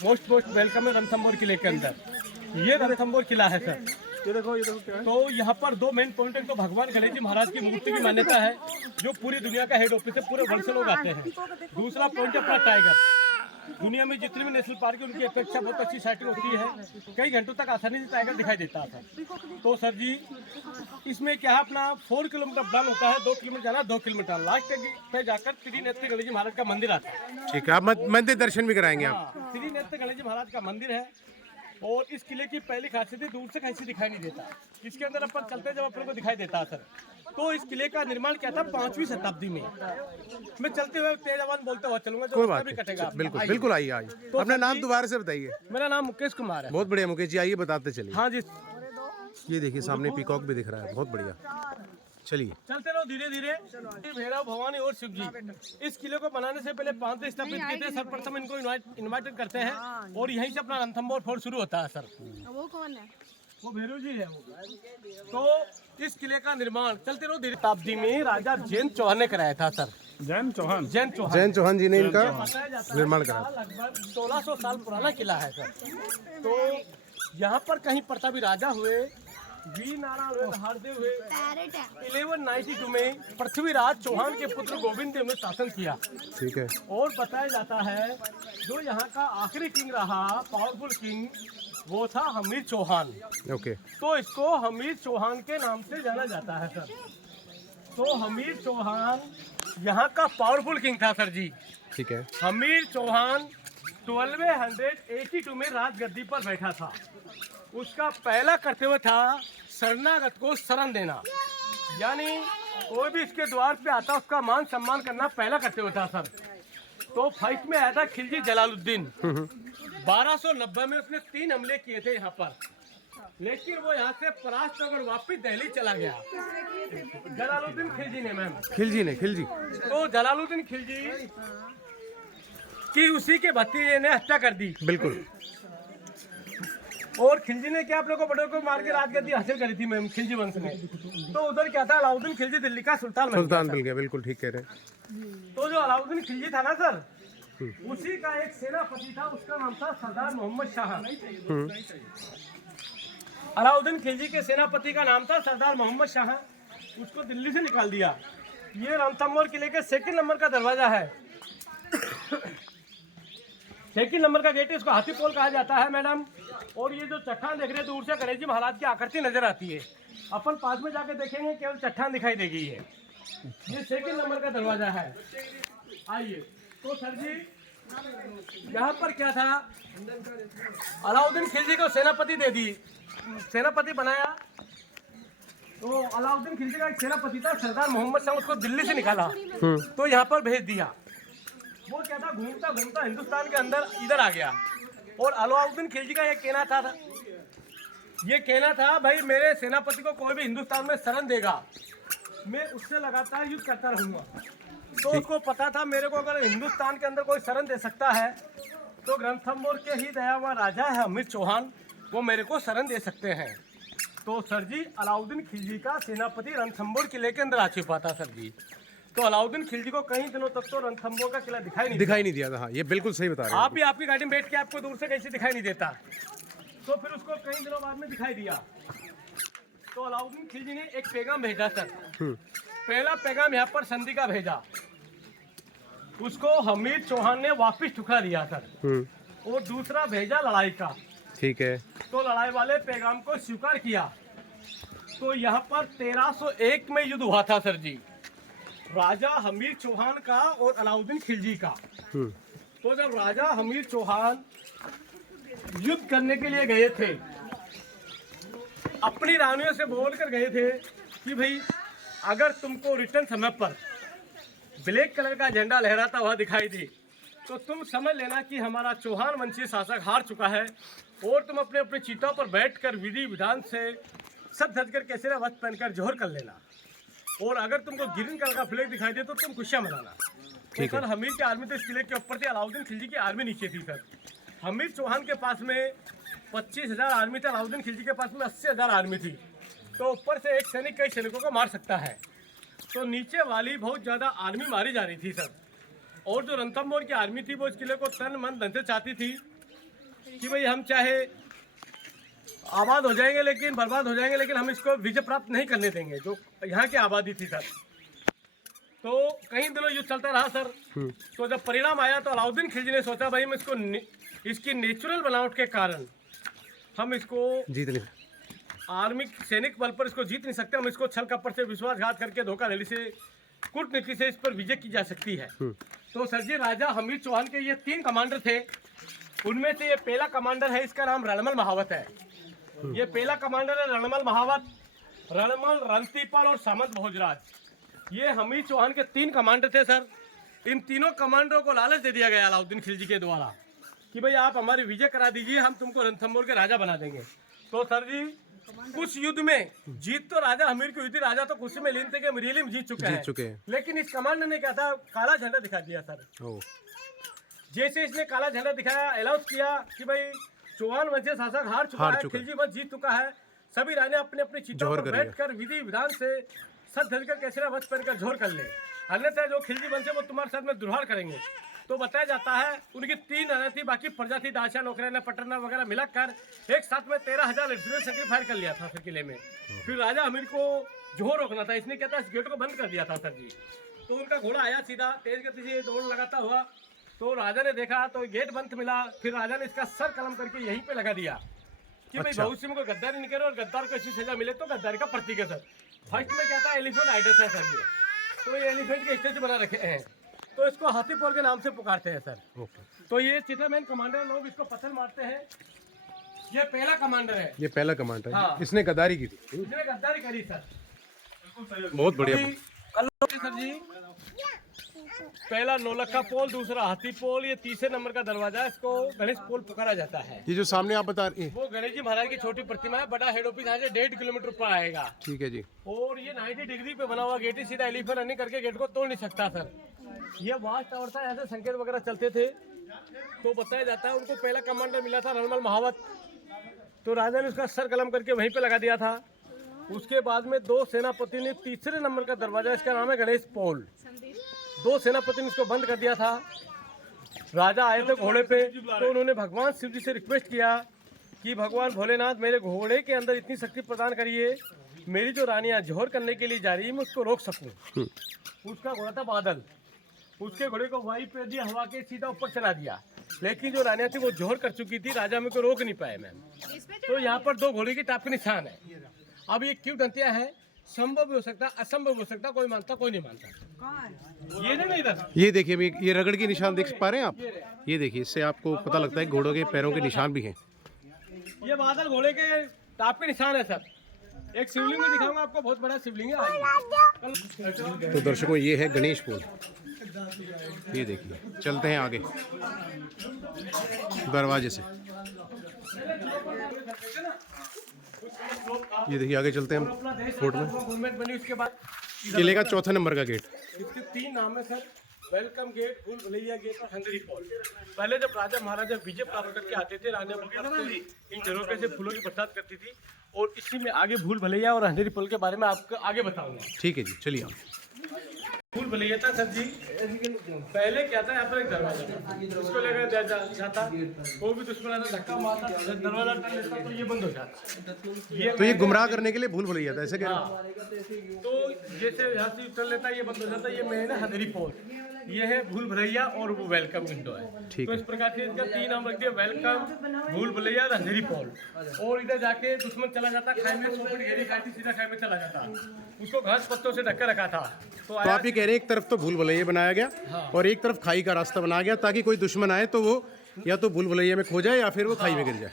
Most welcome है रणथंभौर किले के अंदर। ये रणथंभौर किला है सर। ये देखो क्या है? तो यहाँ पर दो मेन पॉइंट है। तो भगवान गणेश जी महाराज की मूर्ति की मान्यता है, जो पूरी दुनिया का हेड ऑफिस है, पूरे वर्ल्ड से लोग आते हैं। दूसरा पॉइंट है अपना टाइगर। दुनिया में जितने भी नेशनल पार्क है उनकी अपेक्षा बहुत अच्छी साइटिंग होती है। कई घंटों तक आसानी से टाइगर दिखाई देता है सर। तो सर जी इसमें क्या है, अपना 4 किलोमीटर प्लान होता है। 2 किलोमीटर जाना, 2 किलोमीटर लास्ट पे जाकर त्रिनेत्र गणेश जी महाराज का मंदिर आता है। ठीक है, आप मंदिर दर्शन भी कराएंगे आप? त्रिनेत्र गणेश जी महाराज का मंदिर है। और इस किले की पहली खासियत है, दूर से कहीं से दिखाई नहीं देता। इसके अंदर अपन चलते जब अपन को दिखाई देता है सर। तो इस किले का निर्माण क्या था 5वीं शताब्दी में। मैं चलते हुए तेज आवाज बोलते हुए चलूंगा, कोई जो बात भी नहीं, कटेगा। बिल्कुल बिल्कुल आइए आइए। तो अपना सर नाम जी- दोबारा से बताइए। मेरा नाम मुकेश कुमार है। बहुत बढ़िया मुकेश जी, आइए बताते चलिए। हाँ जी, ये देखिए सामने पीकॉक भी दिख रहा है, बहुत बढ़िया। चलिए चलते रहो धीरे धीरे। भैरव भवानी और शिव जी इस किले को बनाने से पहले 5 दिन स्थापित किए थे। सर्वप्रथम इनको इन्वाइटेड करते हैं और यहीं से अपना रणथंभौर फोर्ट शुरू होता है सर। वो कौन है? वो भैरव जी है वो। तो इस किले का निर्माण चलते रहो धीरे। शताब्दी में राजा जैन चौहान ने कराया था सर। जैन चौहान जैन चौहान जी ने इनका बताया जाता है निर्माण कि करा। लगभग 1600 साल पुराना किला है सर। तो यहाँ पर कहीं प्रतापी राजा हुए, वीर नारायण हुए, हरदेव हुए। 1192 में पृथ्वीराज चौहान के पुत्र गोविंद देव ने शासन किया। ठीक है, और बताया जाता है जो यहाँ का आखिरी किंग रहा, पावरफुल किंग, वो था हमीर चौहान। ओके। तो इसको हमीर चौहान के नाम से जाना जाता है सर। तो हमीर चौहान यहाँ का पावरफुल किंग था सर जी। ठीक है, हमीर चौहान 1282 में राजगद्दी पर बैठा था। उसका पहला कर्तव्य था शरणागत को शरण देना, यानी कोई भी इसके द्वार पे आता उसका मान सम्मान करना पहला कर्तव्य था सर। तो फर्स्ट में आया था खिलजी जलालुद्दीन। 1290 में उसने 3 हमले किए थे यहाँ पर, लेकिन वो यहाँ से परास्त होकर वापिस दिल्ली चला गया। जलालुद्दीन खिलजी ने मैम खिलजी। तो जलालुद्दीन खिलजी की उसी के भतीजे ने हत्या कर दी। बिल्कुल। और खिलजी ने क्या अपने को बड़ों को मार के राजगद्दी हासिल करी थी मैम, खिलजी वंश ने। तो उधर क्या था, अलाउद्दीन खिलजी दिल्ली का सुल्तान बन गया। मिल गया, बिल्कुल ठीक कह रहे हैं। तो जो अलाउद्दीन खिलजी था ना सर, उसी का एक सेनापति था, उसका नाम था सरदार मोहम्मद शाह। अलाउद्दीन खिलजी के सेनापति का नाम था सरदार मोहम्मद शाह। उसको दिल्ली से निकाल दिया। ये रणथंभौर किले के 2nd नंबर का दरवाजा है। 2nd नंबर का गेट है, इसको हाथी पोल कहा जाता है मैडम। और ये जो चट्टान देख रहे हैं दूर से गणेश जी महाराज की आकृति नजर आती है। अपन पास में जाके देखेंगे केवल चट्टान दिखाई देगी। है ये 2nd नंबर का दरवाजा है। आइए तो सर जी यहाँ पर क्या था, अलाउद्दीन खिलजी को सेनापति दे दी, सेनापति बनाया। तो अलाउद्दीन खिलजी का एक सेनापति था सरदार मोहम्मद शाह, उसको दिल्ली से निकाला तो यहाँ पर भेज दिया। वो क्या था, घूमता घूमता हिंदुस्तान के अंदर इधर आ गया। और अलाउद्दीन खिलजी का ये कहना था भाई मेरे सेनापति को कोई भी हिंदुस्तान में शरण देगा, मैं उससे लगातार युद्ध करता रहूंगा। तो उसको पता था मेरे को अगर हिंदुस्तान के अंदर कोई शरण दे सकता है तो रणथंभौर के ही दयावान राजा है हमीर चौहान, वो मेरे को शरण दे सकते हैं। तो सर जी अलाउद्दीन खिलजी का सेनापति रणथंभौर किले के अंदर आ छुपा था सर जी। तो अलाउद्दीन खिलजी को कई दिनों तक तो रणथंभौर का किला दिखाई नहीं दिया था। हाँ, ये बिल्कुल सही बता रहे हैं आप ही आपकी गाड़ी में बैठ के आपको दूर से कैसे दिखाई नहीं देता। तो फिर उसको कई दिनों बाद में दिखाई दिया। तो अलाउद्दीन खिलजी ने एक पैगाम भेजा सर। पहला पैगाम यहाँ पर संधि का भेजा, उसको हमीर चौहान ने वापिस ठुकरा दिया सर। और दूसरा भेजा लड़ाई का। ठीक है, तो लड़ाई वाले पैगाम को स्वीकार किया। तो यहाँ पर 1301 में युद्ध हुआ था सर जी, राजा हमीर चौहान का और अलाउद्दीन खिलजी का। तो जब राजा हमीर चौहान युद्ध करने के लिए गए थे, अपनी रानियों से बोलकर गए थे कि भाई अगर तुमको रिटर्न समय पर ब्लैक कलर का झंडा लहराता हुआ दिखाई दे तो तुम समझ लेना कि हमारा चौहान वंशीय शासक हार चुका है। और तुम अपने अपने चीतों पर बैठकर विधि विधान से सब धज कर केसरिया वस्त्र पहनकर जोहर कर लेना। और अगर तुमको ग्रीन कलर का फ्लैग दिखाई दे तो तुम खुशियां मनाना। तो सर हमीर की आर्मी तो इस किले के ऊपर थी, अलाउद्दीन खिलजी की आर्मी नीचे थी सर। हमीर चौहान के पास में 25,000 आर्मी थी, अलाउद्दीन खिलजी के पास में 80,000 आर्मी थी। तो ऊपर से एक सैनिक कई सैनिकों को मार सकता है, तो नीचे वाली बहुत ज़्यादा आर्मी मारी जा रही थी सर। और जो रणथंभौर की आर्मी थी वो इस किले को तन मन धन से चाहती थी कि भाई हम चाहे आबाद हो जाएंगे लेकिन बर्बाद हो जाएंगे, लेकिन हम इसको विजय प्राप्त नहीं करने देंगे जो यहाँ की आबादी थी सर। तो कई दिनों युद्ध चलता रहा सर। तो जब परिणाम आया तो अलाउद्दीन खिलजी ने सोचा भाई हम इसकी नेचुरल बनावट के कारण हम इसको जीत नहीं। आर्मी सैनिक बल पर इसको जीत नहीं सकते, हम इसको छल कपट से विश्वासघात करके धोखाधड़ी से कूटनीति से इस पर विजय की जा सकती है। तो सर जी राजा हमीर चौहान के ये 3 कमांडर थे, उनमें से ये पहला कमांडर है, इसका नाम रणमल महावत है। ये पहला कमांडर है रणमल महावत, रणमल, रणतीपाल और सामंत भोजराज। ये हमीर चौहान के 3 कमांडर थे सर। इन तीनों कमांडरों को लालच दे दिया गया अलाउद्दीन खिलजी के द्वारा कि भाई आप हमारी विजय करा दीजिए, हम तुमको रणथंभौर के राजा बना देंगे। तो सर जी कुछ युद्ध में जीत तो राजा हमीर की हुई थी, राजा तो खुशी में लीन थे कि अमरेली में जीत चुके हैं। लेकिन इस कमांडर ने क्या था, काला झंडा दिखा दिया सर। जैसे इसने काला झंडा दिखाया, अनाउंस किया कि भाई चौहान वंश से शासक हार चुका है, खिलजी वंश जीत चुका है। सभी राजा अपने अपने चीतों पर बैठकर विधि विधान से सर धरकर केसरा वंश पर जोर कर ले, अन्यथा जो खिलजी वंश है वो तुम्हारे साथ में दुर्हार करेंगे। तो बताया जाता है उनकी 3 राजा थी, बाकी प्रजा थी, दाशा, नौकरिया, पटना वगैरह मिलाकर एक साथ में 13,000 लड़कियों ने फायर कर लिया था सर किले में। फिर राजा हमीर को जोर रोकना था, इसने क्या था, इस गेट को बंद कर दिया था सर जी। तो उनका घोड़ा आया सीधा तेज गति से दौड़ लगाता हुआ, तो राजा ने देखा तो गेट बंद मिला। फिर राजा ने इसका सर कलम करके यहीं पे लगा दिया कि भाई भविष्य में कोई गद्दारी नहीं करे और गद्दार को ऐसी सजा मिले तो गद्दारी का प्रतीक है सर। फर्स्ट में क्या था, एलिफेंट आइडस है सर ये, तो ये एलिफेंट के स्टेज बना रखे हैं, तो इसको हाथीपोल के नाम से पुकारते हैं सर। तो ये चिटामैन कमांडर लोग इसको पत्थर मारते हैं। ये पहला कमांडर है, ये पहला कमांडर है। हाँ। इसने गद्दारी की थी। इसने गद्दारी करी सर। बहुत बढ़िया। सर जी पहला नौलखा पोल, दूसरा हाथी पोल, ये तीसरे नंबर का दरवाजा है, इसको गणेश पोल पुकारा जाता है। ये जो सामने आप बता रहे हैं वो गणेश जी महाराज की छोटी प्रतिमा है, बड़ा हेड ऑफिस यहाँ से 1.5 किलोमीटर पर आएगा। ठीक है जी। और ये 90 डिग्री पे बना हुआ गेट है, सीधा एलिफेंट रनिंग करके गेट को तोड़ नहीं सकता सर। ये वाच टावर था, यहाँ से संकेत वगैरह चलते थे। तो बताया जाता है उनको पहला कमांडर मिला था रणमल महावत, तो राजा ने उसका सर कलम करके वहीं पे लगा दिया था। उसके बाद में 2 सेनापति ने तीसरे नंबर का दरवाजा, इसका नाम है गणेश पोल, 2 सेनापति ने इसको बंद कर दिया था। राजा आए थे घोड़े पे, तो उन्होंने भगवान शिव जी से रिक्वेस्ट किया कि भगवान भोलेनाथ मेरे घोड़े के अंदर इतनी शक्ति प्रदान करिए, मेरी जो रानियां जोहर करने के लिए जा रही है मैं उसको रोक सकूं। उसका घोड़ा था बादल, उसके घोड़े को वायु पे दिया, हवा के सीधा ऊपर चला दिया, लेकिन जो रानियां थी वो जोहर कर चुकी थी, राजा में को रोक नहीं पाए मैम। तो यहाँ पर 2 घोड़े की टाप के निशान है। अब ये क्यों गलतियां है, संभव भी हो सकता, असंभव हो सकता, कोई मानता कोई नहीं मानता। ये नहीं इधर, ये देखिए अभी ये रगड़ के निशान देख पा रहे हैं आप, ये देखिए, इससे आपको पता लगता है घोड़ों के पैरों के निशान भी हैं। ये बादल घोड़े के टाप के निशान है सर। एक शिवलिंग में दिखाऊंगा आपको, बहुत बड़ा शिवलिंग है। तो दर्शकों ये है गणेश पोल, ये देखिए। चलते हैं आगे दरवाजे से, ये देखिए आगे चलते हैं हम फोर्ट में। गवर्नमेंट बनी उसके बाद किले का 4था नंबर का गेट। इसके 3 नाम है सर, वेलकम गेट, भूल भुलैया गेट और हंगरी पोल। पहले जब राजा महाराजा विजय प्राप्त करके आते थे, राजा इन झरोके से फूलों की बरसात करती थी, और इसी में आगे भूल भुलैया और हंगरी पोल के बारे में आपको आगे बताऊंगा। ठीक है जी, चलिए आप। भूल भुलैया था सर जी, पहले क्या था, यहाँ पर एक दरवाजा था, उसको लेकर जाता, वो भी दुश्मन आता, धक्का मारता, दरवाजा टल लेता तो ये बंद हो जाता। तो ये गुमराह करने के लिए भूल भुलैया था, ऐसे कह रहे हैं? तो जैसे यहाँ से टल लेता ये बंद हो जाता, ये मेन है हंगरी पोल, ये है भूल भुलैया और वो वेलकम विंडो है। तो इस प्रकार से इसका 3 नाम रख दिया, वेलकम, भूल भुलैया और हंगरी पोल। और इधर जाके दुश्मन चला जाता, खाई में सोपड़ घेरी खाती, सीधा खाई में चला जाता, उसको घास पत्तों से ढक कर रखा था। तो आप ये कह रहे हैं एक तरफ तो भूल भुलैया बनाया गया और एक तरफ खाई का रास्ता बनाया गया, ताकि कोई दुश्मन आए तो वो या तो भूल भुलैया में खो जाए या फिर वो खाई में गिर जाए।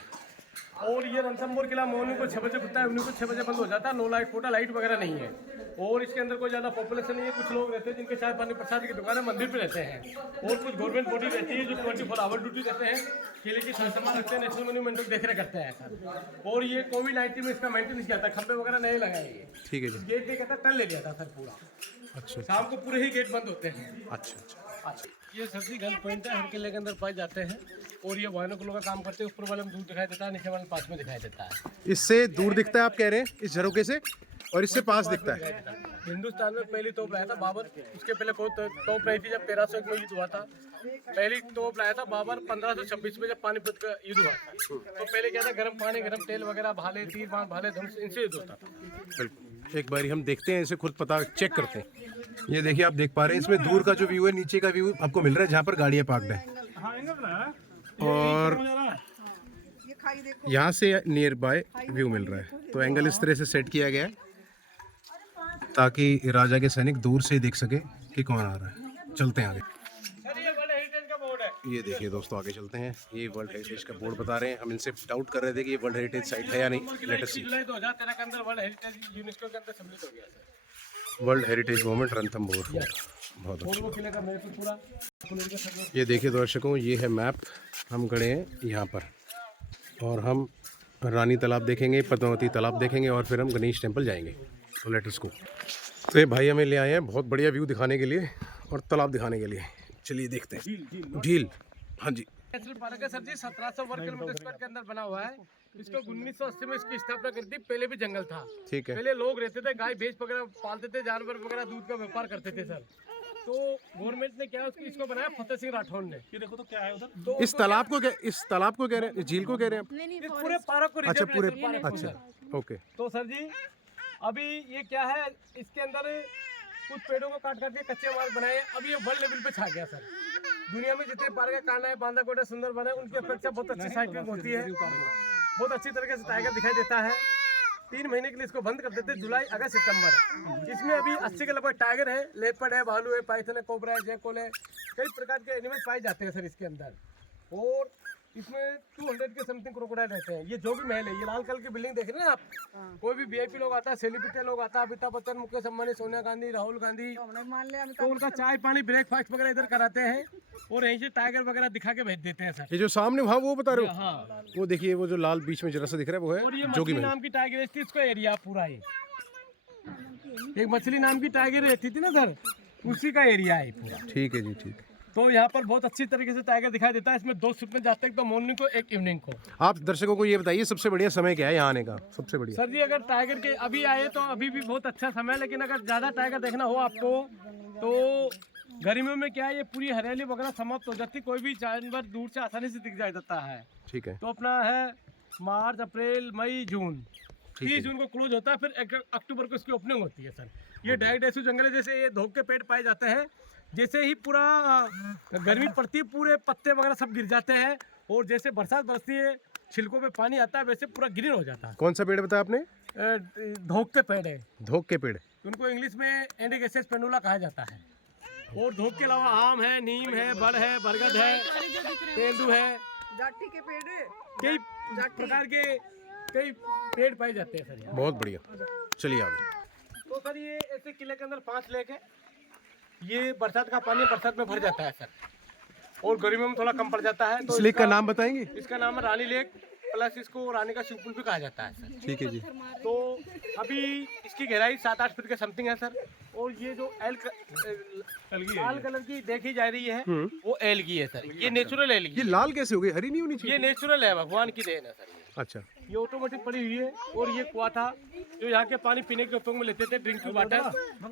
और ये रणथंभौर किला मॉर्निंग को 6 बजे खुलता है, इवनिंग को 6 बजे बंद हो जाता है। नो लाइट, फोटा लाइट वगैरह नहीं है, और इसके अंदर कोई ज़्यादा पॉपुलेशन नहीं है। कुछ लोग रहते हैं जिनके चाय पानी प्रसाद की दुकान है, मंदिर पे रहते हैं, और कुछ गवर्नमेंट बॉडी रहती है जो 24 आवर ड्यूटी रहते हैं, किले की संस्थान रखते हैं, नेशनल मॉन्यूमेंट को देख रेख करते हैं सर। और ये कोविड-19 में इसका मेंटेनेंस किया था, खंभे वगैरह नहीं लगाए। ठीक है जी। गेट पे कहता टन ले लिया था सर पूरा। अच्छा, शाम को पूरे ही गेट बंद होते हैं। अच्छा। ये सर्दी गन पॉइंट है, हर किले के अंदर पाए जाते हैं, और ये वायनोकुलर का काम करते हैं। ऊपर वाले में दूर दिखाई देता है, नीचे वाले पास में दिखाई देता है। इससे दूर दिखता है आप कह रहे हैं, इस झरोके से? और इससे पास दिखता है। हिंदुस्तान में पहली तोप लाया था बाबर, उसके पहले बहुत तोप रही थी जब 1301 में युद्ध हुआ था। पहली तोप लाया था बाबर 1526 में जब पानीपत का युद्ध हुआ था। तो पहले क्या था, गर्म पानी, गर्म तेल वगैरह, भाले, तीर बाण, भाले, धनुष, इनसे युद्ध होता था। बिल्कुल, एक बारी हम देखते हैं, इसे खुद पता चेक करते हैं। ये देखिए, आप देख पा रहे हैं इसमें दूर का जो व्यू है, नीचे का व्यू आपको मिल रहा है जहाँ पर गाड़ियाँ पार्कड है, और यहाँ से नियर बाय व्यू मिल रहा है। तो एंगल इस तरह से सेट किया गया है ताकि राजा के सैनिक दूर से देख सके कि कौन आ रहा है। चलते हैं आगे। ये देखिए दोस्तों, आगे चलते हैं। ये वर्ल्ड हेरिटेज का बोर्ड बता रहे हैं। हम इनसे डाउट कर रहे थे कि ये वर्ल्ड हेरिटेज साइट है या नहीं। लेट अस सी। जुलाई 2013 के अंदर वर्ल्ड हेरिटेज यूनेस्को के अंदर सम्मिलित हो गया था। World heritage moment Ranthambore fort, बहुत अच्छा। किले का मैप पूरा। ये देखिए दर्शकों, ये है मैप। हम खड़े हैं यहाँ पर और हम रानी तालाब देखेंगे, पद्मावती तालाब देखेंगे और फिर हम गणेश टेम्पल जाएंगे। तो लेट अस गो। तो ये भाई हमें ले आए हैं बहुत बढ़िया व्यू दिखाने के लिए और तालाब दिखाने के लिए। चलिए देखते हैं। झील, हाँ जी। नेशनल पार्क है सर जी, 1700 वर्ग किलोमीटर स्क्वायर के अंदर बना हुआ है। इसको 1980 में इसकी स्थापना करी थी। पहले भी जंगल था। ठीक है। पहले लोग रहते थे, गाय भैंस वगैरह पालते थे, जानवर वगैरह दूध का व्यापार करते थे सर। तो गवर्नमेंट ने क्या इसको बनाया, फतेह सिंह राठौर ने। ये देखो तो क्या है उधर। तो इस तालाब को कह रहे हैं, झील को कह रहे हैं? इस पूरे पार्क को अच्छा, पूरे, अच्छा, ओके। तो सर जी अभी ये क्या है, इसके अंदर कुछ पेड़ों को काट काट के कच्चे मार्ग बनाए। अब ये वर्ल्ड लेवल पे छा गया सर। दुनिया में जितने पार्क है, कान्हा है, बांदा कोटा, सुंदर बने, उनकी अपेक्षा बहुत अच्छी साइटिंग होती है। बहुत अच्छी तरीके से टाइगर दिखाई देता है। 3 महीने के लिए इसको बंद कर देते हैं, जुलाई, अगस्त, सितंबर। इसमें अभी 80 के लगभग टाइगर है, लेपर्ड है, भालू है, पाइथन है, कोबरा है, जैकोल है, कई प्रकार के एनिमल पाए जाते हैं सर इसके अंदर। और इसमें 200 के समथिंग क्रोकोडाइल रहते हैं। ये जो भी महल है, ये लाल कलर की बिल्डिंग देख रहे हैं आप। कोई भी वीआईपी लोग आता है, सेलिब्रिटी लोग आता है, अमिताभ बच्चन, मुकेश अंबानी, सोनिया गांधी, राहुल गांधी, तो उनका चाय पानी, ब्रेकफास्ट वगैरह इधर कराते हैं और यहीं से टाइगर वगैरह दिखा के भेज देते हैं सर। ये जो सामने वहाँ वो बता रहे हो? हाँ, वो देखिए, वो जो लाल बीच में जरा सा दिख रहा है वो और ये है जोगी मछली महल। नाम की टाइगर रहती थी, इसका एरिया पूरा ही। एक मछली नाम की टाइगर रहती थी ना सर, उसी का एरिया है पूरा। ठीक है जी, ठीक है। तो यहाँ पर बहुत अच्छी तरीके से टाइगर दिखाई देता है। इसमें 2 शिफ्ट में जाते हैं, एक तो मॉर्निंग को, एक इवनिंग को। आप दर्शकों को ये बताइए सबसे बढ़िया समय क्या है यहाँ आने का? सबसे बढ़िया सर जी, अगर टाइगर के अभी आए तो अभी भी बहुत अच्छा समय है, लेकिन अगर ज़्यादा टाइगर देखना हो आपको तो गर्मियों में क्या है, ये पूरी हरियाली वगैरह समाप्त हो जाती है, कोई भी जानवर दूर से आसानी से दिख जाता है। ठीक है। तो अपना है मार्च, अप्रैल, मई, जून, 30 जून को क्लोज होता है, फिर अक्टूबर को इसकी ओपनिंग होती है सर। ये डायरेक्ट ऐसे जंगल है, जैसे ये धोख के पेड़ पाए जाते हैं, जैसे ही पूरा गर्मी पड़ती है पूरे पत्ते वगैरह सब गिर जाते हैं, और जैसे बरसात बरसती है छिलकों पे पानी आता है, वैसे पूरा ग्रीन हो जाता है। कौन सा पेड़ बताया आपने? धोख के पेड़ है। धोख के पेड़, उनको इंग्लिश में एंडिकेसियस पेंडुला कहा जाता है। और धोख के अलावा आम है, नीम है, बड़ है, बरगद है, तेंदू है, जाठी के पेड़, कई प्रकार के कई पेड़ पाए जाते हैं सर। बहुत बढ़िया। चलिए आगे। तो सर ये ऐसे किले के अंदर 5 लेक है। ये बरसात का पानी बरसात में भर जाता है सर, और गर्मियों में थोड़ा कम पड़ जाता है। तो इस लेक का नाम बताएंगे? इसका नाम है रानी लेक, प्लस इसको रानी का शिव पुल भी कहा जाता है सर। ठीक है जी। तो अभी इसकी गहराई 7-8 फीट के समथिंग है सर। और ये जो लाल कलर की देखी जा रही है वो एलगी है सर। ये नेचुरल एलगी। ये लाल कैसे हो गई? हरी नहीं होनी चाहिए? ये नेचुरल है, भगवान की देन है सर। अच्छा। ये ऑटोमेटिक पड़ी हुई है। और ये कुआं था जो यहाँ के पानी पीने के उपयोग में लेते थे, ड्रिंकिंग वाटर।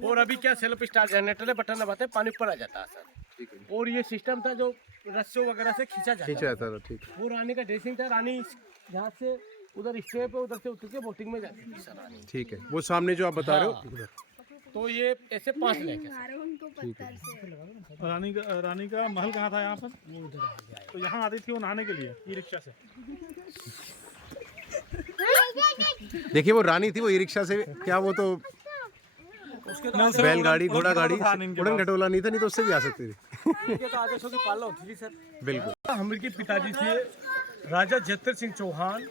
और अभी क्या सेल्फ स्टार्ट जनरेटर है, बटन दबाते पानी ऊपर आ जाता है सर। और ये सिस्टम था जो रस्सियों वगैरह से खींचा जाता था। ठीक है। वो रानी का ड्रेसिंग था। रानी यहाँ से उधर स्टेप है, उधर से उतर के बोटिंग में जाती थी सर रानी। ठीक है। वो सामने जो आप बता रहे हो, तो ये ऐसे 5 लेक है। रानी का महल कहाँ था यहाँ पर? तो यहाँ आती थी वो नहाने के लिए ई रिक्शा से। देखिए वो रानी थी, वो ई रिक्शा से क्या, वो तो बैलगाड़ी, घोड़ा गाड़ी, उड़न खटोला नहीं था, नहीं तो उससे भी आ सकती थी। तो आदेशों की पालना होती थी सर। बिल्कुल। हमारे पिताजी थे राजा जयद्रथ सिंह चौहान।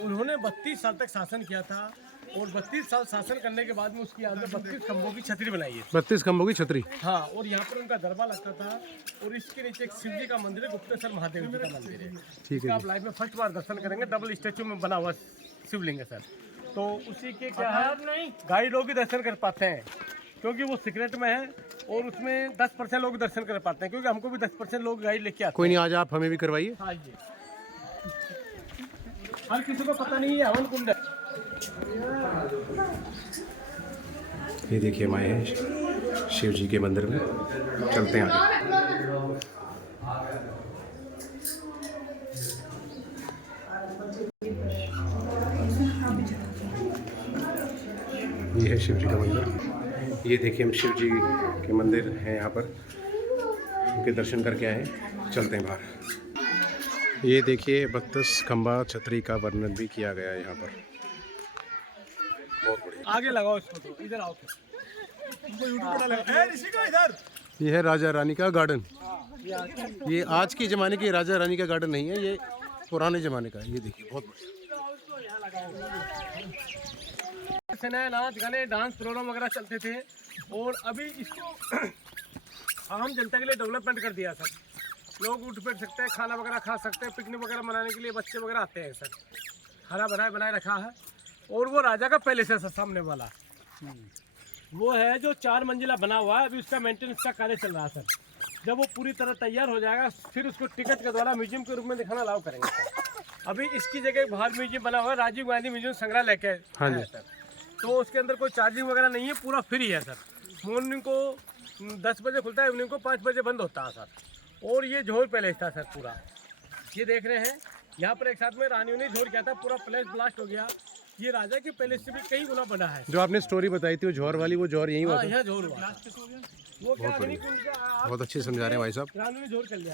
उन्होंने 32 साल तक शासन किया था, और 32 साल शासन करने के बाद में उसकी याद में 32 खंभों की छतरी बनाई है। 32 खंभों की छतरी? हाँ। और यहाँ पर उनका दरबार लगता था। और इसके नीचे एक शिव जी का मंदिर है, गुप्तेश्वर महादेव जी का मंदिर है। ठीक है। आप लाइफ में फर्स्ट बार दर्शन करेंगे। डबल स्टेचू में बना हुआ शिवलिंग है सर। तो उसी के क्या है, गाइड लोग भी दर्शन कर पाते हैं, क्योंकि वो सीक्रेट में है। और उसमें 10% लोग दर्शन कर पाते हैं, क्योंकि हमको भी 10% लोग गाइड लेके आते हैं। कोई नहीं, आज आप हमें भी करवाइए। हाँ जी। हर किसी को पता नहीं है हवन कुंड है। ये देखिए हम आए हैं शिव जी के मंदिर में, चलते हैं आगे। ये है शिव जी का मंदिर। ये देखिए हम शिव जी के मंदिर हैं यहाँ पर, उनके दर्शन करके आए हैं, चलते हैं बाहर। ये देखिए 32 खंबा छतरी का वर्णन भी किया गया है यहाँ पर, बहुत बढ़िया। आगे लगाओ इसको, तो इधर आओ, इधर। ये है राजा रानी का गार्डन। ये आज के ज़माने के राजा रानी का गार्डन नहीं है, ये पुराने ज़माने का है। ये देखिए बहुत बढ़िया। नाच गाने डांस प्रोग्राम वगैरह चलते थे, और अभी इसको आम जनता के लिए डेवलपमेंट कर दिया सर। लोग उठ बैठ सकते हैं, खाना वगैरह खा सकते हैं, पिकनिक वगैरह मनाने के लिए बच्चे वगैरह आते हैं सर। हरा भरा बनाए रखा है। और वो राजा का पैलेस है सर, सामने वाला वो है जो 4 मंजिला बना हुआ है। अभी उसका मेंटेनेंस का कार्य चल रहा है सर। जब वो पूरी तरह तैयार हो जाएगा फिर उसको टिकट के द्वारा म्यूजियम के रूप में दिखाना अलाउ करेंगे सर। अभी इसकी जगह बाहर म्यूजियम बना हुआ है, राजीव गांधी म्यूजियम संग्रहालय के है सर। तो उसके अंदर कोई चार्जिंग वगैरह नहीं है, पूरा फ्री है सर। मॉर्निंग को 10 बजे खुलता है, इवनिंग को 5 बजे बंद होता है सर। और ये झोर पैलेस था सर पूरा, ये देख रहे हैं। यहाँ पर एक साथ में रानियों ने झोर किया था, पूरा पैलेस ब्लास्ट हो गया। ये राजा के पैलेस से भी कई गुना बड़ा है। जो आपने स्टोरी बताई थी वो जौहर वाली, वो जौहर यहीं हुआ था? यहाँ झोर हुआ। वो क्या अग्निकुंड का बहुत अच्छे समझा रहे हैं भाई साहब। रानियों ने झोर कर लिया।